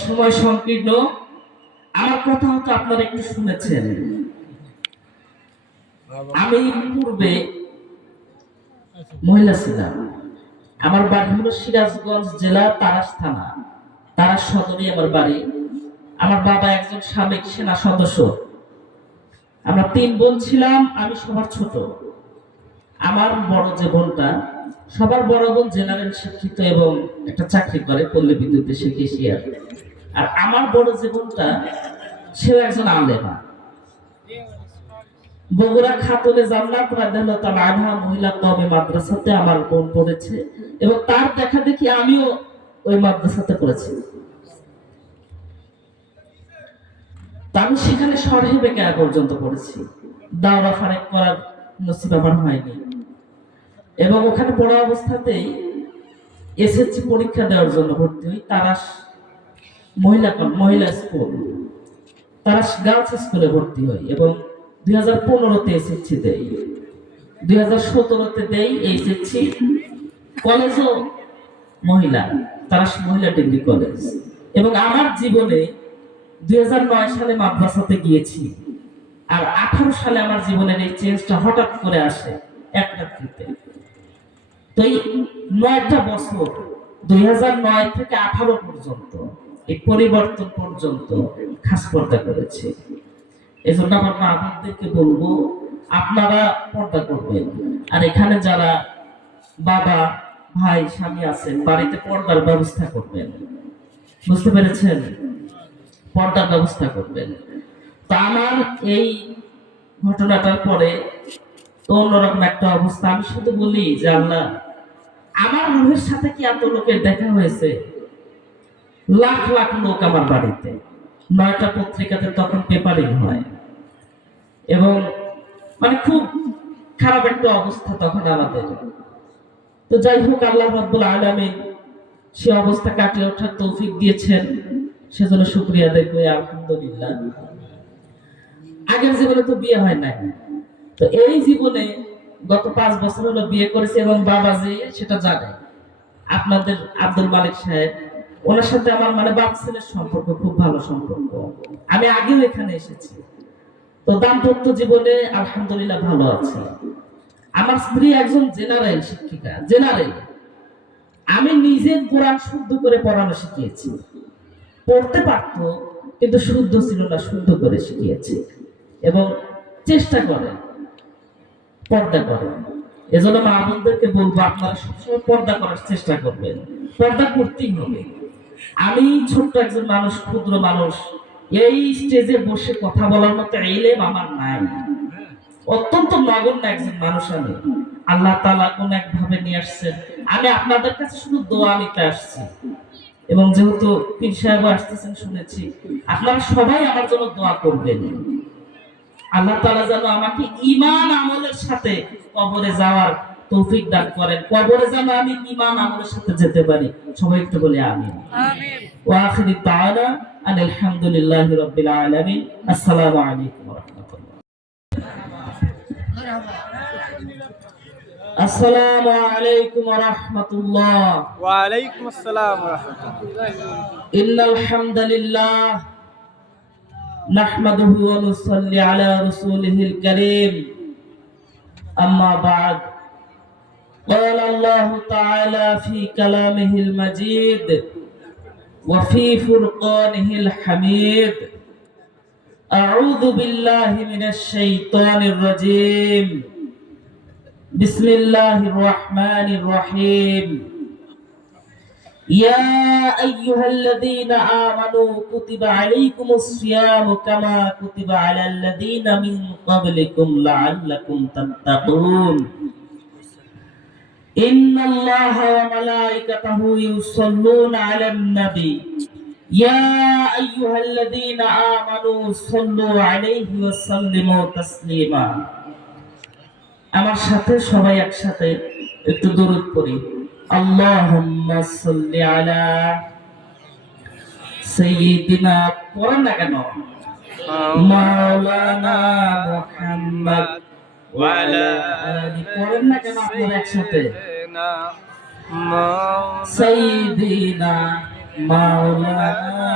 সময় সংকীর্ণ, আমার কথা হয়তো আপনারা একটু শুনেছেন। আমি পূর্বে মহিলা ছিলাম। আমার বাড়ি হলো সিরাজগঞ্জ জেলা তারাস থানা, তারাস সদরে আমার বাড়ি। আমার বাবা একজন সাবেক সেনা সদস্য। আমরা 3 বোন ছিলাম, আমি সবার ছোট। আমার বড় যে বোনটা, সবার বড় বোন জেনারেল শিক্ষিত এবং একটা চাকরি করে পল্লী বিদ্যুতে, সে কেশিয়ার। আর আমার বড় যে বোনটা, সেও একজন আলেমা। বগুড়া খাতুনে জান্নাত রাদিয়াল্লাহু তাআলা আনহা মহিলা কওমি মাদ্রাসাতে আমার বোন পড়েছে এবং তার দেখা দেখি আমিও ওই মাদ্রাসাতে পড়েছি। আমি সেখানে শরহে বেকায়া পর্যন্ত পড়েছি, দাওরা ফারেক করার নসিব আমার হয়নি। এবং ওখানে পড়া অবস্থাতেই এসএসসি পরীক্ষা দেওয়ার জন্য ভর্তি হই তারাস মহিলা স্কুল, তারাস গার্লস স্কুলে ভর্তি হই এবং 2015-তে এসএসসি দেই, 2017-তে দেই এসএসসি। কলেজও মহিলা, তারাস মহিলা ডিগ্রি কলেজ। এবং আমার জীবনে 2009 সালে মাদ্রাসাতে গিয়েছি, আর 18 সালে আমার জীবনের এই চেঞ্জটা হঠাৎ করে আসে এক রাত্রিতে। তো এই 9টা বছর, 2009 থেকে 18 পর্যন্ত, এই পরিবর্তন পর্যন্ত খাস পর্দা করেছে। এজন্য আমার মা আপনাদেরকে বলবো, আপনারা পর্দা করবেন। আর এখানে যারা বাবা ভাই স্বামী আছেন, বাড়িতে পর্দার ব্যবস্থা করবেন। বুঝতে পেরেছেন? পর্দার ব্যবস্থা করবেন। তা আমার এই ঘটনাটার পরে তো অন্যরকম একটা অবস্থা। আমি শুধু বলি যে আল্লাহ, আমার রুহের সাথে কি এত লোকের দেখা হয়েছে? লাখ লাখ লোক আমার বাড়িতে, 9টা পত্রিকাতে তখন পেপারিং হয় এবং মানে খুব খারাপ একটা অবস্থা তখন আমাদের। তো যাই হোক, আল্লাহ রাব্বুল আলামিন সে অবস্থা কাটিয়ে ওঠার তৌফিক দিয়েছেন, সেজন্য শুকরিয়া আদায় করি, আলহামদুলিল্লাহ। আগের জীবনে তো বিয়ে হয় নাই, তো এই জীবনে গত 5 বছর হলো বিয়ে করেছি এবং বাবাজি সেটা জানে। আপনাদের আব্দুল মালিক সাহেব, ওনার সাথে আমার মানে বাপ ছেলের সম্পর্ক খুব ভালো সম্পর্ক। আমি আগেও এখানে এসেছি, তো দাম্পত্য জীবনে আলহামদুলিল্লাহ ভালো আছে। আমার স্ত্রী একজন জেনারেল শিক্ষিকা, জেনারেল। আমি নিজে কোরআন শুদ্ধ করে পড়ানো শিখিয়েছি। পড়তে পারতো কিন্তু শুদ্ধ ছিল না, শুদ্ধ করে শিখিয়েছি এবং চেষ্টা করে পর্দা করে। এজন্য মা বোনদেরকে বলবো, আপনারা সবসময় পর্দা করার চেষ্টা করবেন। পর্দা করতেই হবে। আমি ছোট্ট একজন মানুষ, ক্ষুদ্র মানুষ, এই স্টেজে বসে কথা বলার মতো ইলম আমার নাই। অত্যন্ত নগণ্য একজন মানুষ আমি। আল্লাহ তাআলা কোন এক ভাবে নিয়ে আসছেন, আমি আপনাদের কাছে শুধু দোয়া নিতে আসছি। এবং যেহেতু পীর সাহেব আসতেছেন শুনেছি, আপনারা সবাই আমার জন্য দোয়া করবেন। আল্লাহ তাআলা যেন আমাকে ঈমান আমলের সাথে কবরে যাওয়ার তৌফিক দান করেন। কবরে যেন আমি ঈমান আমলের সাথে যেতে পারি। সবাই একটু বলে আমিন। আমিন। ওয়া আখিরু দাওয়ানা আলহামদুলিল্লাহি রাব্বিল আলামিন। আসসালামু আলাইকুম ওয়া রাহমাতুল্লাহ। আসসালামু আলাইকুম ওয়া রাহমাতুল্লাহ। ওয়া আলাইকুম আসসালাম ওয়া রাহমাতুল্লাহ। ইন্নাল হামদালিল্লাহ নাহমাদুহু ওয়া নুসাল্লি আলা রাসূলিহিল কারীম। আম্মা বা'দ। قال الله تعالى في كلامه المجيد وفي فرقانه الحميد. أعوذ بالله من الشيطان الرجيم. بسم الله الرحمن الرحيم. يا أيها الذين آمنوا كتب عليكم الصيام كما كتب على الذين من قبلكم لعلكم تتقون. إن الله وملائكته يصلون على النبي يا أيها الذين آمنوا صلوا عليه وسلموا تسليما. আমার সাথে সবাই একসাথে একটু দরুদ পড়ি। আল্লাহুম্মা সাল্লি আলা সাইয়্যিদিনা, পড়েন না কেন, মাওলানা মুহাম্মদ ওয়া আলা আলি, পড়েন না কেন আপনারা একসাথে, সাইয়্যিদিনা মাওলানা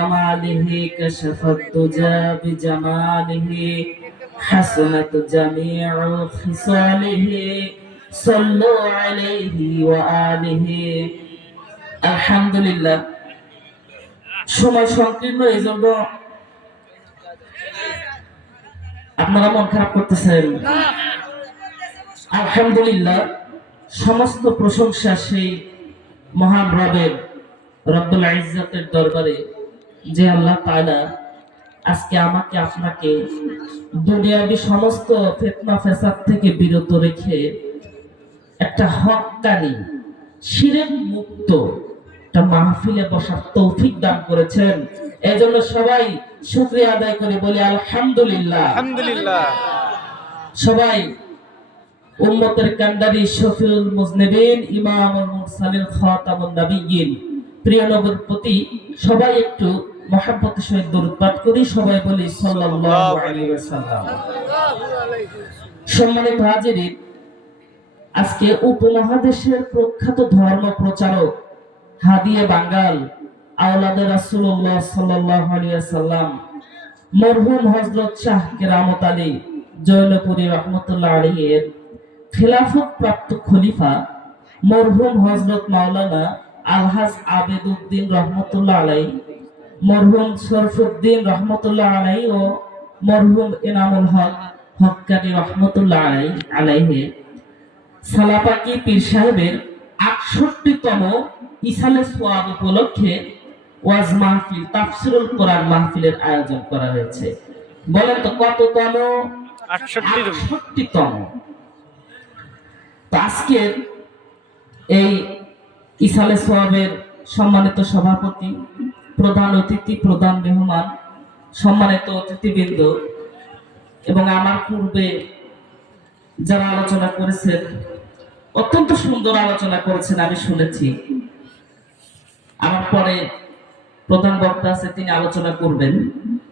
بكماله كشف الدجى بجماله حسنت جميع خصاله صلوا عليه وآله আলহামদুলিল্লাহ। সময় সংকীর্ণ, এই জন্য আপনারা মন খারাপ করতেছেন। আলহামদুলিল্লাহ, সমস্ত প্রশংসা সেই মহান রবের, রব্বুল ইজ্জতের দরবারে, যে আল্লাহ তাআলা আজকে আমাকে আপনাকে দুনিয়াবি সমস্ত ফিতনা ফাসাদ থেকে বিরত রেখে একটা হক্কানি শিরক মুক্ত একটা মাহফিলে বসার তৌফিক দান করেছেন। এজন্য সবাই শুকরিয়া আদায় করে বলি আলহামদুলিল্লাহ। আলহামদুলিল্লাহ। সবাই উম্মতের কান্ডারি, শফিউল মুজনিবিন, ইমামুল মুরসালিন, খাতামুন নবিয়্যিন, প্রিয় নবীর প্রতি সবাই একটু মহব্বতের সহিত দরুদ পাঠ করি। সবাই বলি সাল্লাল্লাহু আলাইহি ওয়াসাল্লাম। সম্মানিত হাজিরিন, আজকে উপমহাদেশের প্রখ্যাত ধর্ম প্রচারক, হাদিয়ে বাঙ্গাল, আওলাদে রাসূলুল্লাহ সাল্লাল্লাহু আলাইহি ওয়াসাল্লাম, মরহুম হযরত শাহ কেরামত আলী জৈনপুরী রহমতুল্লাহ আলাইহির খেলাফত প্রাপ্ত খলিফা মরহুম হযরত মাওলানা আলহাজ আবেদউদ্দিন রহমতুল্লাহ আলাইহি, মরহুম শরফুদ্দিন রহমতুল্লাহ আলাইহি ও মরহুম এনামুল হক হক্কানি রহমতুল্লাহ আলাইহি সালাপাকি পীর সাহেবের ৬৮তম ইসালে সোয়াব উপলক্ষে ওয়াজ মাহফিল, তাফসিরুল কোরআন মাহফিলের আয়োজন করা হয়েছে। বলেন তো কততম? ৬৮তম। তো আজকের এই ইসালে সোয়াবের সম্মানিত সভাপতি, প্রধান অতিথি, প্রধান মেহমান, সম্মানিত অতিথিবৃন্দ এবং আমার পূর্বে যারা আলোচনা করেছেন, অত্যন্ত সুন্দর আলোচনা করেছেন, আমি শুনেছি। আমার পরে প্রধান বক্তা আছে, তিনি আলোচনা করবেন,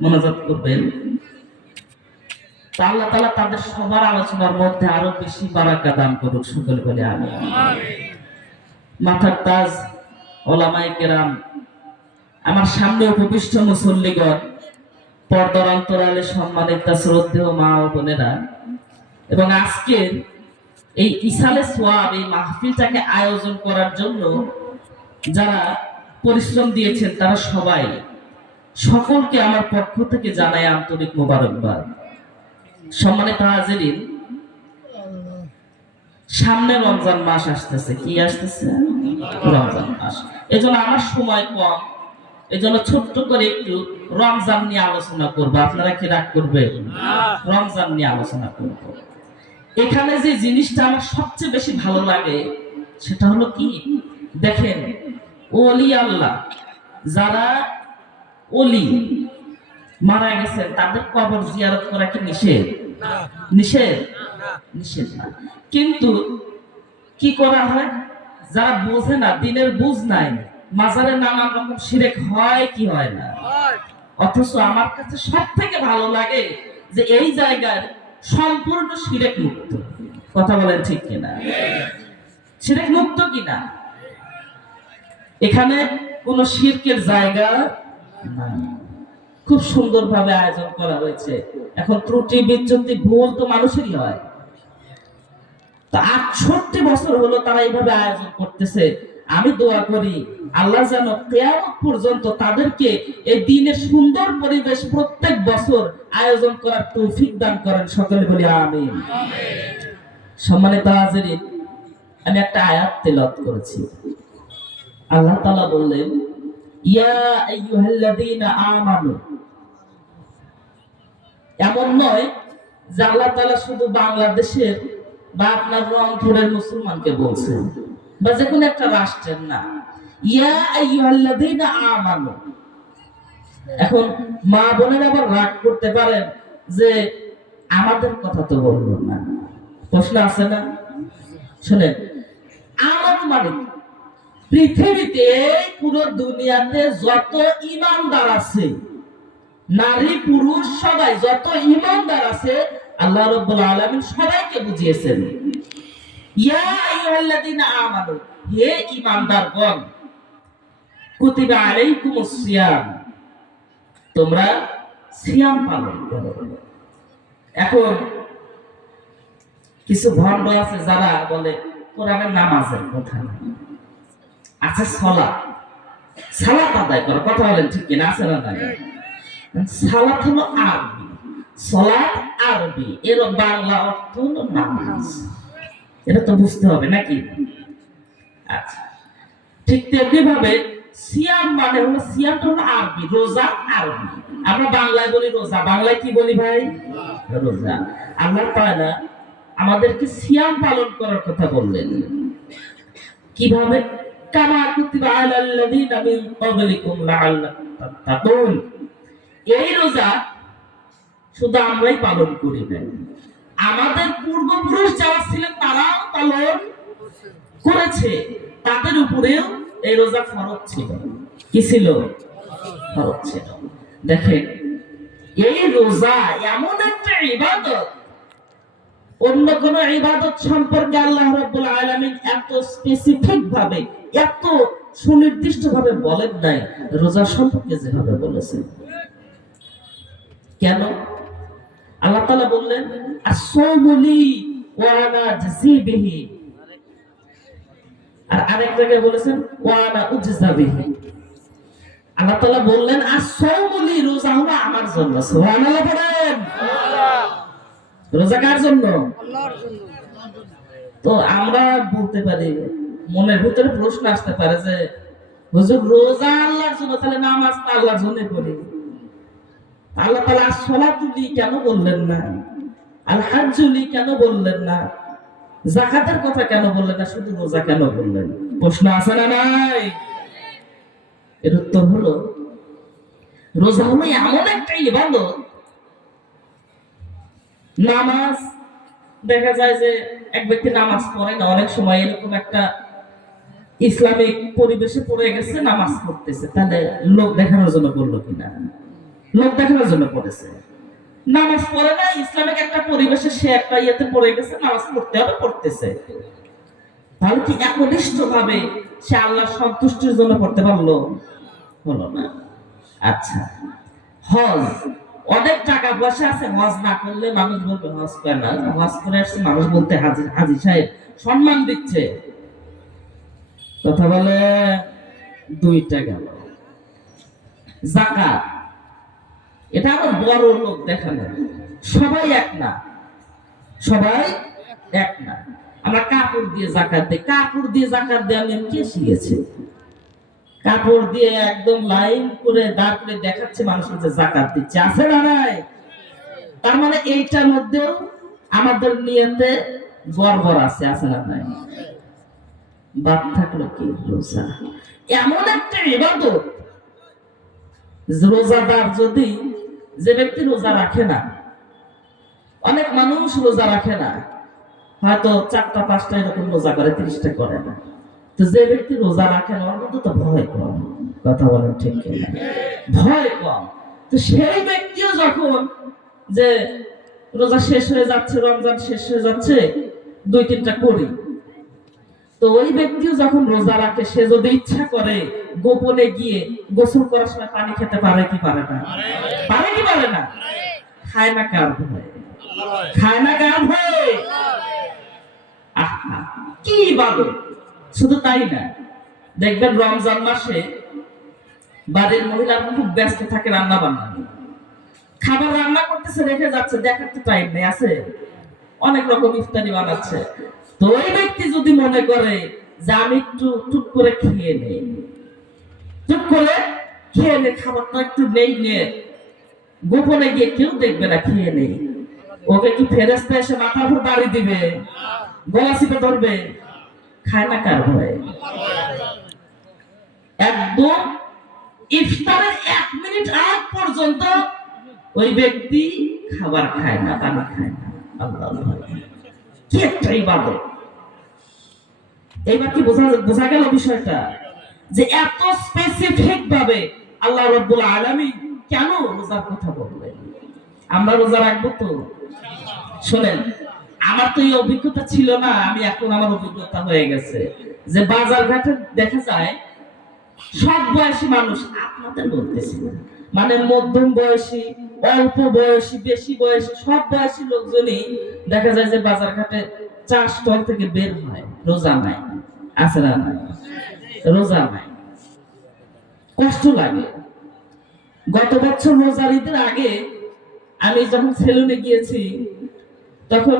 মোনাজাত করবেন। আল্লাহ তাআলা তাদের সবার আলোচনার মধ্যে আরো বেশি বারাকা দান করুক, সকলে বলে আমিন। মাথার তাজ ওলামায়ে কেরাম, আমার সামনে উপবিষ্ট মুসল্লিগণ, পর্দার অন্তরালে সম্মানিত শ্রদ্ধেয় মা ও বোনেরা, এবং আজকের এই ইসালে সোয়াব, এই মাহফিলটাকে আয়োজন করার জন্য যারা পরিশ্রম দিয়েছেন, তারা সবাই, সকলকে আমার পক্ষ থেকে জানাই আন্তরিক মোবারকবাদ। সম্মানিত হাজিরিন, সামনে রমজান মাস আসতেছে। কি আসতেছে? রমজান মাস। এজন্য আমার সময় কম, এজন্য ছোট্ট করে একটু রমজান নিয়ে আলোচনা করব। আপনারা কি রাগ করবেন? রমজান নিয়ে আলোচনা করব। এখানে যে জিনিসটা আমার সবচেয়ে বেশি ভালো লাগে সেটা হলো কি, দেখেন, ওলি আল্লাহ, যারা ওলি মারা গেছেন, তাদের কবর জিয়ারত করা কি নিষেধ? নিষেধ? নিষেধ না। কিন্তু কি করা হয়, যারা বোঝে না, দিনের বুঝ নাই, মাজারে নানান রকম শিরক হয় কি হয় না। অথচ আমার কাছে সব থেকে ভালো লাগে যে এই জায়গায় সম্পূর্ণ শিরক মুক্ত। কথা বলেন ঠিক কিনা? শিরক মুক্ত কিনা? এখানে কোন শিরকের জায়গা নাই। খুব সুন্দরভাবে আয়োজন করা হয়েছে। এখন ত্রুটি বিচ্যুতি ভুল তো মানুষেরই হয়। তা ৬৮ বছর হলো তারা এইভাবে আয়োজন করতেছে। আমি দোয়া করি আল্লাহ যেন কিয়ামত পর্যন্ত তাদেরকে এই দিনের সুন্দর পরিবেশ প্রত্যেক বছর আয়োজন করার তৌফিক দান করেন। সকলে বলি আমিন। সম্মানিত হাজিরিন, আমি একটা আয়াত তেলাওয়াত করেছি। আল্লাহ তাআলা বললেন, ইয়া আইয়ুহাল্লাযীনা আমানু। এমন নয় যে আল্লাহ তাআলা শুধু বাংলাদেশের বা আপনার রংপুরের মুসলমানকে বলছেন, বা যে কোনো একটা রাষ্ট্রের না। ইয়া আইয়ুহাল্লাযীনা আমানু। এখন মা বোনেরা আবার রাগ করতে পারেন যে আমাদের কথা তো বললো না। প্রশ্ন আছে না? শুনেন, আমার মানে পৃথিবীতে, পুরো দুনিয়াতে যত ঈমানদার আছে, নারী পুরুষ সবাই, যত ঈমানদার আছে, আল্লাহ রাব্বুল আলামিন সবাইকে বুঝিয়েছেন, ইয়া আইয়ুহাল্লাযীনা আমানু, হে ঈমানদারগণ, কুতিবা আলাইকুমুস সিয়াম, তোমরা সিয়াম পালন করো। এখন কিছু ভণ্ড আছে যারা বলে কোরআনের নামাজের কথা নাই, আছে সালাত আদায় করো। কথা বলেন ঠিক কিনা, আছে না নাই? সালাত হলো আরবি, সালাত আরবি, এর বাংলা অর্থ হলো নামাজ। এটা তো বুঝতে হবে নাকি? আচ্ছা, ঠিক তেমনি ভাবে সিয়াম মানে হলো, সিয়ামটা হলো আরবি, রোজা আরবি। আমরা বাংলায় বলি রোজা, বাংলায় কি বলি ভাই? রোজা। আল্লাহ তাআলা আমাদেরকে সিয়াম পালন করার কথা বললেন। কিভাবে? কামা কুতিবা আলাল্লাযীনা মিন ক্বাবলিকুম লাআল্লাকুম তাত্তাকুন। এই রোজা শুধু আমরাই পালন করি না, আমাদের পূর্বপুরুষ যারা ছিলেন তারাও পালন করেছে, তাদের উপরেও এই রোজা ফরজ ছিল। কি ছিল? ফরজ ছিল। দেখেন, এই রোজা এমন একটা ইবাদত, অন্য কোন ইবাদত সম্পর্কে আল্লাহ রাব্বুল আলামিন এত স্পেসিফিক ভাবে, এত সুনির্দিষ্ট ভাবে বলেন নাই রোজা সম্পর্কে যেভাবে বলেছেন। কেন? আল্লাহ তাআলা বললেন as-sawmu li ওয়া আনা আজজি বিহি, আর আরেক জায়গায় বলেছেন ওয়া আনা উজজা বিহি। আল্লাহ তাআলা বললেন as-sawmu li, রোজা হলো আমার জন্য। সুবহানাল্লাহ পড়েন। রোজা কার জন্য? আল্লাহর জন্য। তো আমরা বলতে পারি, মনের ভিতরে প্রশ্ন আসতে পারে যে হুজুর রোজা আল্লাহর জন্য, তাহলে নামাজ তো আল্লাহর জন্য পড়ি, আল্লাহ তাআলা সালাতুলি কেন বললেন না? আল হাজ্জুলি কেন বললেন না? যাকাতের কথা কেন বললেন না? শুধু রোজা কেন বললেন? প্রশ্ন আছে না নাই? এর উত্তর হলো, রোজা হলো এমন একটা ইবাদত, নামাজ দেখা যায় যে এক ব্যক্তি নামাজ পড়ে না, অনেক সময় এরকম একটা ইসলামিক পরিবেশে পড়ে গেছে, নামাজ পড়তেছে, তাহলে লোক দেখানোর জন্য করলো কিনা? লোক দেখানোর জন্য পড়েছে। নামাজ পড়ে না, ইসলামিক একটা পরিবেশে সে একটা ইয়েতে পড়ে গেছে, নামাজ পড়তে হবে, পড়তেছে। তাহলে কি একনিষ্ঠ ভাবে সে আল্লাহর সন্তুষ্টির জন্য পড়তে পারলো? হলো না। আচ্ছা, হজ, অনেক টাকা পয়সা আছে, হজ না করলে মানুষ বলবে হজ করে না, হজ করে আসছে মানুষ বলতে হাজি, হাজি সাহেব সম্মান দিচ্ছে। কথা বলে দুইটা গেল। যাকাত, এটা আরো বড় লোক দেখানো, সবাই এক না, সবাই এক না। আমরা কাপড় দিয়ে যাকাত দিই, কাপড় দিয়ে যাকাত দেওয়া নিয়ম কে শিখেছে? কাপড় দিয়ে একদম লাইন করে দাঁড় করে দেখাচ্ছে মানুষের যে যাকাত দিচ্ছে, আছে না নাই? তার মানে এইটার মধ্যেও আমাদের নিয়তে গড়বড় আছে, আছে না নাই? বাদ থাকলো কি? রোজা এমন একটা ইবাদত, রোজাদার যদি, যে ব্যক্তি রোজা রাখে না, অনেক মানুষ রোজা রাখে না, হয়তো 4টা 5টা এরকম রোজা করে, 30টা করে না। তো যে ব্যক্তি রোজা রাখে না, ওর মধ্যে তো ভয় কম। কথা বলেন ঠিক কিনা? ভয় কম। তো সেই ব্যক্তিও যখন যে রোজা শেষ হয়ে যাচ্ছে, রমজান শেষ হয়ে যাচ্ছে, 2-3টা করি, তো ওই ব্যক্তিও যখন রোজা রাখে, সে যদি ইচ্ছা করে গোপনে গিয়ে গোসল করার সময় পানি খেতে পারে কি পারে না? পারে কি পারে না? খায় না কার ভয়? খায় না কার ভয়? আহা, কি ইবাদত! শুধু তাই না, দেখবেন রমজান মাসে বাড়ির মহিলারা খুব ব্যস্ত থাকে রান্না বান্না, খাবার রান্না করতেছে, রেখে যাচ্ছে, দেখার তো টাইম নেই, আছে অনেক রকম ইফতারি বানাচ্ছে। তো ওই ব্যক্তি যদি মনে করে যে আমি একটু টুক করে খেয়ে নেই, টুক করে খেয়ে নে, খাবারটা একটু নেই নে, গোপনে গিয়ে কেউ দেখবে না, খেয়ে নেই, ওকে কি ফেরেশতা এসে মাথার উপর বাড়ি দিবে, গলা চিপে ধরবে? খায় না কার ভয়? একদম ইফতারের 1 মিনিট আগ পর্যন্ত ওই ব্যক্তি খাবার খায় না, পানি খায় না। আল্লাহ, কি একটা ইবাদত! এইবার কি বোঝা গেল বিষয়টা, যে এত স্পেসিফিক ভাবে আল্লাহ রাব্বুল আলামিন কেন রোজার কথা বললেন? আমরা রোজা রাখবো তো? শোনেন, আমার তো এই অভিজ্ঞতা ছিল না, আমি এখন আমার অভিজ্ঞতা হয়ে গেছে, যে বাজার ঘাটে দেখা যায় সব বয়সী মানুষ, আপনাদের বলতেছি না, মানে মধ্যম বয়সী, অল্প বয়সী, বেশি বয়সী, সব বয়সী লোকজনই দেখা যায় যে বাজার ঘাটে চা স্টল থেকে বের হয়। রোজা নাই, আছে না নাই? রোজা নাই, কষ্ট লাগে। গত বছর রোজার ঈদের আগে আমি যখন সেলুনে গিয়েছি, তখন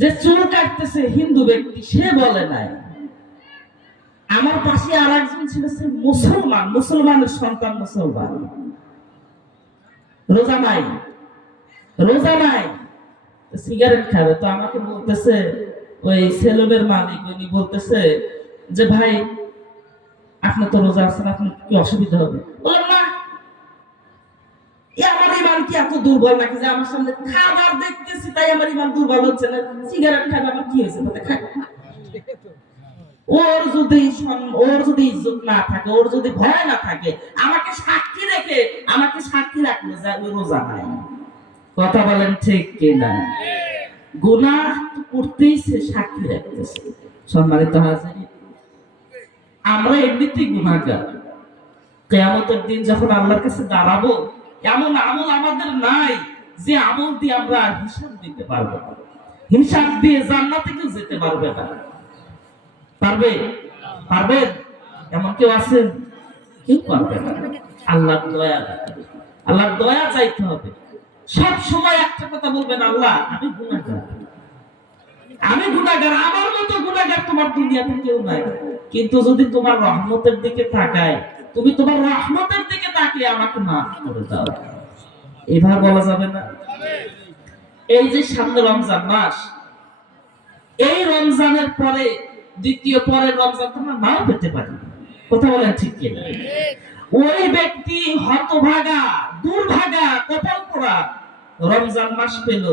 যে চুল কাটতেছে হিন্দু ব্যক্তি, সে বলে নাই। আমার পাশে আর একজন ছিল, সে মুসলমান, মুসলমানের সন্তান, মুসলমান, রোজা নাই, রোজা নাই, সিগারেট খাবে। তো আমাকে বলতেছে, ওই সেলুনের মালিক, উনি বলতেছে যে ভাই আপনি তো রোজা আছেন, আপনার কি অসুবিধা হবে? বললাম না, আমার ইমান কি এত দুর্বল নাকি যে আমার সামনে খাবার দেখতেছি তাই আমার ইমান দুর্বল হচ্ছে না? সিগারেট খাবে, আমার কি হয়েছে? ওর যদি ইজ্জত না থাকে, ওর যদি ভয় না থাকে, আমাকে সাক্ষী রেখে, আমাকে সাক্ষী রাখলে যা ওই রোজা নাই। কথা বলেন ঠিক কিনা? গুনাহ করতেই সে সাক্ষী রাখতেছে। সম্মানিত হাজিরিন, আমরা এমনিতেই গুনাহগার। কিয়ামতের দিন যখন আল্লাহর কাছে দাঁড়াবো, এমন আমল আমাদের নাই যে আমল দিয়ে আমরা হিসাব দিতে পারবো। হিসাব দিয়ে জান্নাতে কেউ যেতে পারবে না। পারবে? পারবেন? এমন কেউ আছেন? কেউ পারবে না। আল্লাহর দয়া, আল্লাহর দয়া চাইতে হবে। সব সময় একটা কথা বলবেন, আল্লাহ আমি গুনাহগার, আমি গুনাহগার, আমার মতো গুনাহগার তোমার দুনিয়াতে কেউ নাই। কিন্তু যদি তোমার রহমতের দিকে তাকায়, তুমি তোমার রহমতের দিকে তাকিয়ে আমাকে মাফ করে দাও, এভাবে বলা যাবে না? এই যে সামনে রমজান মাস, এই রমজানের পরে দ্বিতীয় পরের রমজান তোমরা নাও পেতে পারি। কথা বলেন ঠিক কিনা? ওই ব্যক্তি হতভাগা, দুর্ভাগা, কপাল পোড়া, রমজান মাস পেল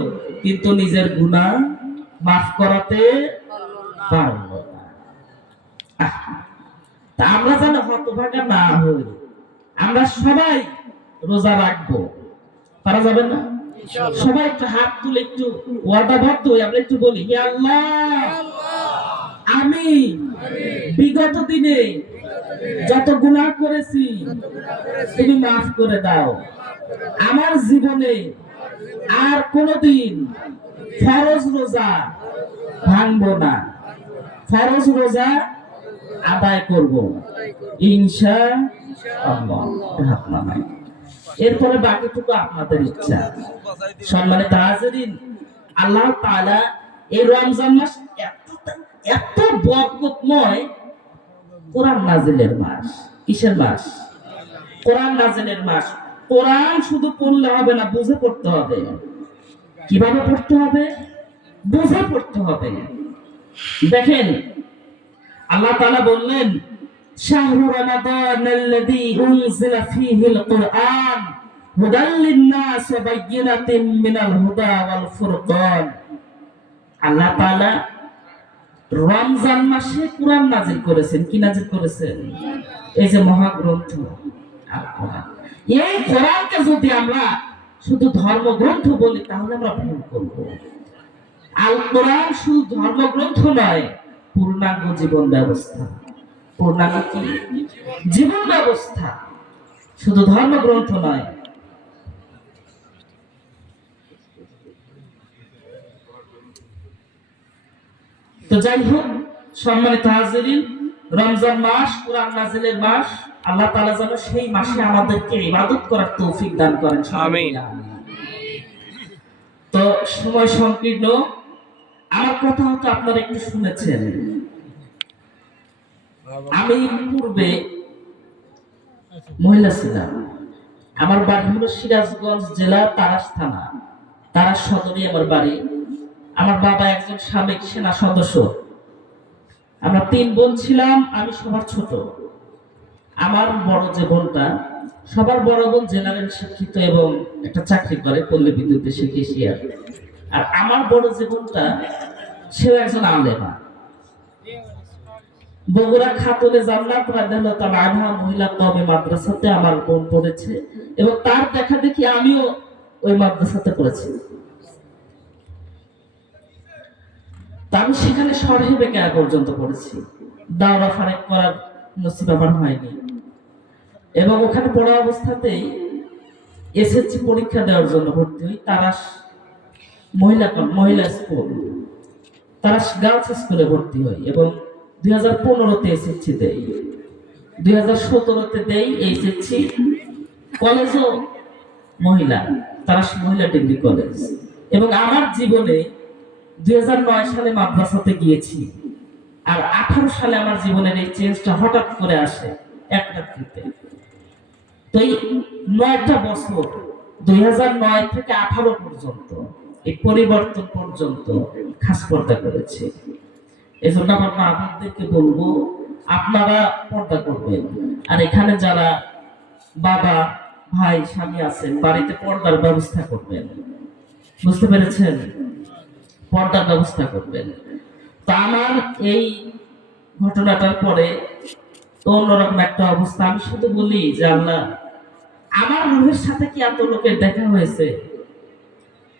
কিন্তু নিজের গুনাহ মাফ করাতে পারল না। তা আমরা যেন হতভাগা না হই, আমরা সবাই রোজা রাখবো। পারা যাবে না? সবাই একটু হাত তুলে একটু ওয়াদাবদ্ধ হই, আমরা একটু বলি, হে আল্লাহ, আমি বিগত দিনে যত গুনাহ করেছি তুমি মাফ করে দাও। আমার জীবনে আর কোনদিন ফরজ রোজা ভাঙবো না, ফরজ রোজা আদায় করব ইনশাআল্লাহ। হাত নামাই, এরপরে বাকিটুকু আপনাদের ইচ্ছা। সম্মানিত হাজিরিন, আল্লাহ তাআলা এই রমজান মাস এত বরকতময়, কোরআন নাজিলের মাস। কিসের মাস? কোরআন নাজিলের মাস। কোরআন শুধু পড়লে হবে না, বুঝে পড়তে হবে। কিভাবে পড়তে হবে? বুঝে পড়তে হবে। দেখেন আল্লাহ তাআলা বললেন, শাহরু রমাদানাল্লাযী উনজিলা ফীহিল কুরআন হুদাল লিন-নাস ওয়া বায়্যিনাতিন মিনাল হুদা ওয়াল ফুরকান। আল্লাহ তাআলা রমজান মাসে কোরআন নাজিল করেছেন। কি নাজিল করেছেন? এই যে মহাগ্রন্থ আল কোরআন। এই কোরআনকে যদি আমরা শুধু ধর্মগ্রন্থ বলি তাহলে আমরা ভুল করব। আল কোরআন শুধু ধর্মগ্রন্থ নয়, পূর্ণাঙ্গ জীবন ব্যবস্থা। পূর্ণাঙ্গ কি? জীবন ব্যবস্থা, শুধু ধর্মগ্রন্থ নয়। তো যাই হোক, সম্মানিত হাজিরিন, রমজান মাস কোরআন নাজিলের মাস। আল্লাহ তাআলা যেন সেই মাসে আমাদেরকে ইবাদত করার তৌফিক দান করেন। আমিন। তো সময় সংকীর্ণ, আমার কথা হয়তো আপনারা একটু শুনেছেন। আমি পূর্বে মহিলা ছিলাম। আমার বাড়ি হলো সিরাজগঞ্জ জেলা তারাস থানা, তারাস সদরে আমার বাড়ি। আমার বাবা একজন সাবেক সেনা সদস্য। আমরা 3 বোন ছিলাম, আমি সবার ছোট। আমার বড় যে বোনটা, সবার বড় বোন জেনারেল শিক্ষিত এবং একটা চাকরি করে পল্লী বিদ্যুতে, সে কেশিয়ার। আর আমার বড় যে বোনটা, সে একজন আলেমা। বগুড়া খাতুনে জান্নাত রাদিয়াল্লাহু তাআলা আনহা মহিলা কওমি মাদ্রাসাতে আমার বোন পড়েছে এবং তার দেখা দেখি আমিও ওই মাদ্রাসাতে পড়েছি। আমি সেখানে সরহে বেকায়া পর্যন্ত পড়েছি। দাওরা ফারেক করার নসিব আমার হয়নি। এবং ওখানে পড়া অবস্থাতেই এসএসসি পরীক্ষা দেওয়ার জন্য ভর্তি হই। তারাস মহিলা স্কুল, তারাস গার্লস স্কুলে ভর্তি হই এবং 2015-তে এসএসসি দেই, 2017-তে দেই এসএসসি। কলেজও মহিলা, তারাস মহিলা ডিগ্রি কলেজ। এবং আমার জীবনে 2009 সালে মাদ্রাসাতে গিয়েছি, আর 18 সালে আমার জীবনের এই চেঞ্জটা হঠাৎ করে আসে এক রাত্রিতে। তো এই 9টা বছর 2009 থেকে 18 পর্যন্ত এই পরিবর্তন পর্যন্ত খাস পর্দা করেছে। এজন্য আমার মা বোনদেরকে বলবো আপনারা পর্দা করবেন, আর এখানে যারা বাবা ভাই স্বামী আছেন বাড়িতে পর্দার ব্যবস্থা করবেন। বুঝতে পেরেছেন? পর্দার ব্যবস্থা করবেন। তা আমার এই ঘটনাটার পরে তো অন্যরকম একটা অবস্থা। আমি শুধু বলি যে আল্লাহ, আমার রুহের সাথে কি এত লোকের দেখা হয়েছে?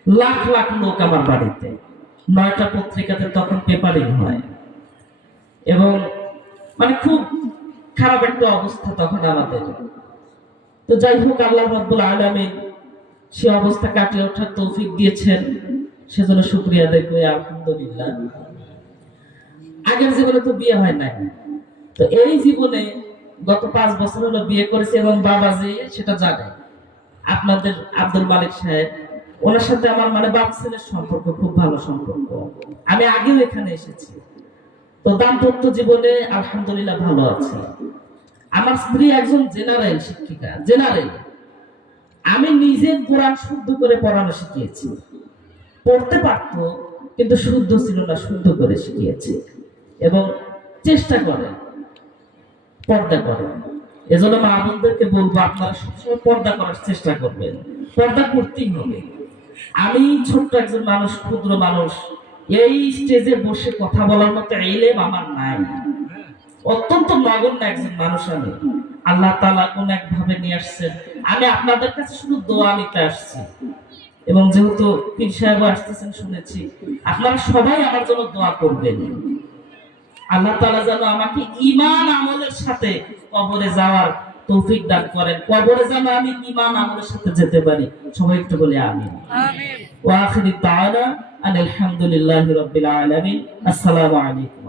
লাখ লাখ লোক আমার বাড়িতে, 9টা পত্রিকাতে তখন পেপারিং হয় এবং মানে খুব খারাপ একটা অবস্থা তখন আমাদের। তো যাই হোক, আল্লাহ রাব্বুল আলামিন সে অবস্থা কাটিয়ে ওঠার তৌফিক দিয়েছেন, সেজন্য শুকরিয়া আদায় করি আলহামদুলিল্লাহ। আগের জীবনে তো বিয়ে হয় নাই, তো এই জীবনে গত 5 বছর হলো বিয়ে করেছি এবং বাবাজি সেটা জানে। আপনাদের আব্দুল মালিক সাহেব, ওনার সাথে আমার মানে বাপ ছেলের সম্পর্ক খুব ভালো সম্পর্ক। আমি আগেও এখানে এসেছি, তো দাম্পত্য জীবনে আলহামদুলিল্লাহ ভালো আছে। আমার স্ত্রী একজন জেনারেল শিক্ষিকা, জেনারেল। আমি নিজে কোরআন শুদ্ধ করে পড়ানো শিখিয়েছি, পড়তে পারতো কিন্তু শুদ্ধ ছিল না, শুদ্ধ করে শিখিয়েছি এবং চেষ্টা করে পর্দা করে। এজন্য মা বোনদেরকে বলবো আপনারা সবসময় পর্দা করার চেষ্টা করবেন, পর্দা করতেই হবে। আমি ছোট্ট একজন মানুষ, ক্ষুদ্র মানুষ, এই স্টেজে বসে কথা বলার মতো ইলম আমার নাই, অত্যন্ত নগণ্য একজন মানুষ আমি। আল্লাহ তাআলা কোন এক ভাবে নিয়ে আসছেন, আমি আপনাদের কাছে শুধু দোয়া নিতে আসছি। এবং যেহেতু পীর সাহেব আসতেছেন শুনেছি, আপনারা সবাই আমার জন্য দোয়া করবেন। আল্লাহ তাআলা যেন আমাকে ঈমান আমলের সাথে কবরে যাওয়ার তৌফিক দান করেন, কবরে যেন আমি ঈমান আমলের সাথে যেতে পারি। সবাই একটু বলে আমিন। আমিন। ওয়া আখিরু দাওয়ানা আলহামদুলিল্লাহি রাব্বিল আলামিন। আসসালামু আলাইকুম।